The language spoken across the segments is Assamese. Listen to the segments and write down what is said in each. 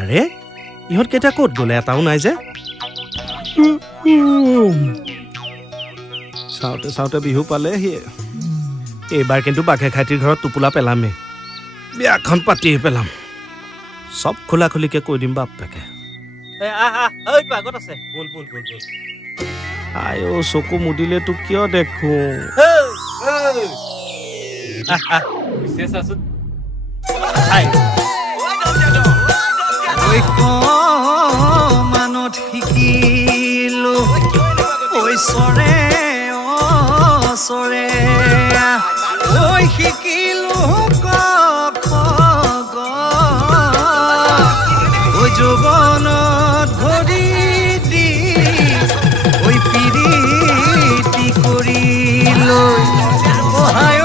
আৰে ইহঁত কেইটা ক'ত গ'লে এটাও নাই যে চাওঁতে চাওঁতে বিহু পালেহি এইবাৰ কিন্তু বাঘে খাইটিৰ ঘৰত টোপোলা পেলামেই বিয়াখন পাতিয়ে পেলাম চব খোলা খুলিকে কৈ দিম বাপেকে আই অ' চকু মুদিলে তোক কিয় দেখো মানত শিকিলো ঐ চৰে চৰে ঐ শিকিলো ঐ যৌৱনত ভৰি দি ঐ পিৰিতি কৰিলো অহায়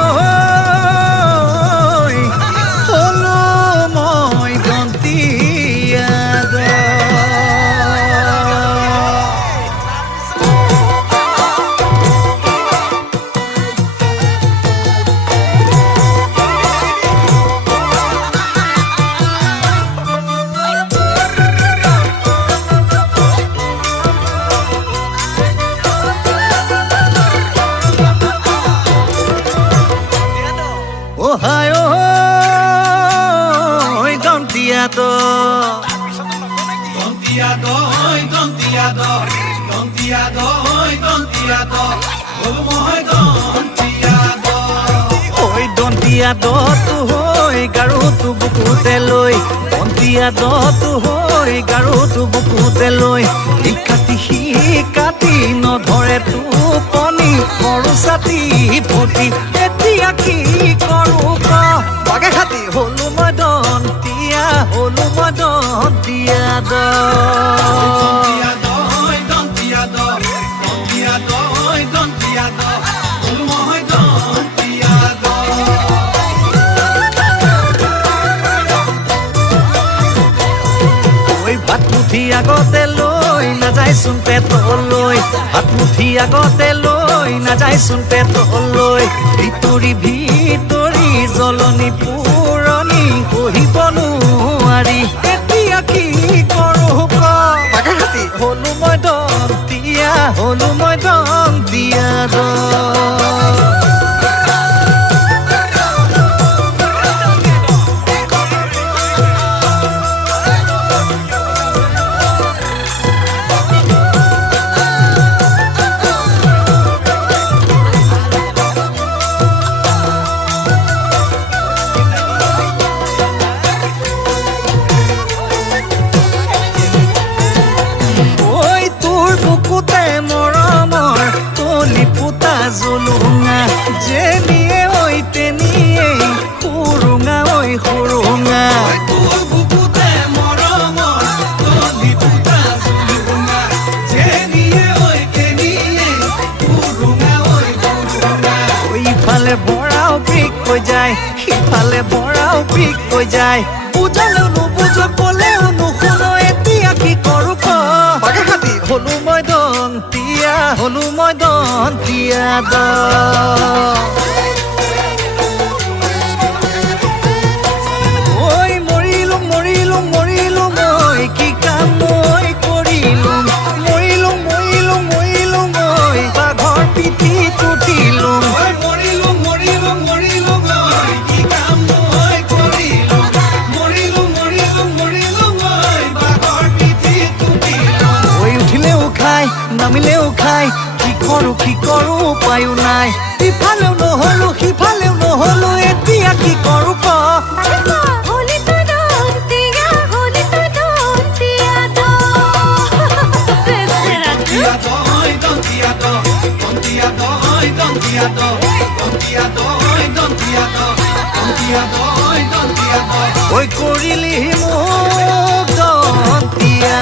দন্তু হৈ গাৰুটো বুকুতে লৈ বন্তিয়া দন্তু হৈ গাৰুটো বুকুতে লৈ কাটি নধৰে টোপনি সৰু ছাতি ভতি এতিয়া কি কৰো বাগে খাতি হলো মই দন্তিয়া আগতে লৈ নাযায়চোন পেটলৈ হাত মুঠি আগতে লৈ নাযায়চোন পেটলৈ ভিতৰি জ্বলনি পুৰণি সহিব নোৱাৰি এতিয়া কি কৰো হলো মই দন্তিয়া জুলুঙা যেনিয়ে ঐ তেনিয়ে সুৰুঙা ঐ সুৰুঙা তোৰ বুকুতে মৰমৰ তলি পুতা জুলুঙা যেনিয়ে ঐ তেনিয়ে সুৰুঙা ঐ সুৰুঙা ইফালে বৰাও পিক হৈ যায় সিফালে বৰাও পিক হৈ যায় বুজালেও নুবুজ ক'লেও নুশুনো এতিয়া কি কৰো হলো মই দন্তিয়া ঐ মৰিলো মই কি কাম মই কৰিলো মৰিলো মই বাঘৰ পিঠিত উঠিলো মৰিলো মই কি কাম মই কৰিলো মৰিলো মই বাঘৰ পিঠিত উঠিলো উঠিলেও খাই নামিলেও খাই কি কৰো উপায়ো নাই ইফালেও নহলো সিফালেও নহলো এতিয়া কি কৰো ঐ কৰিলি মোক দন্তিয়া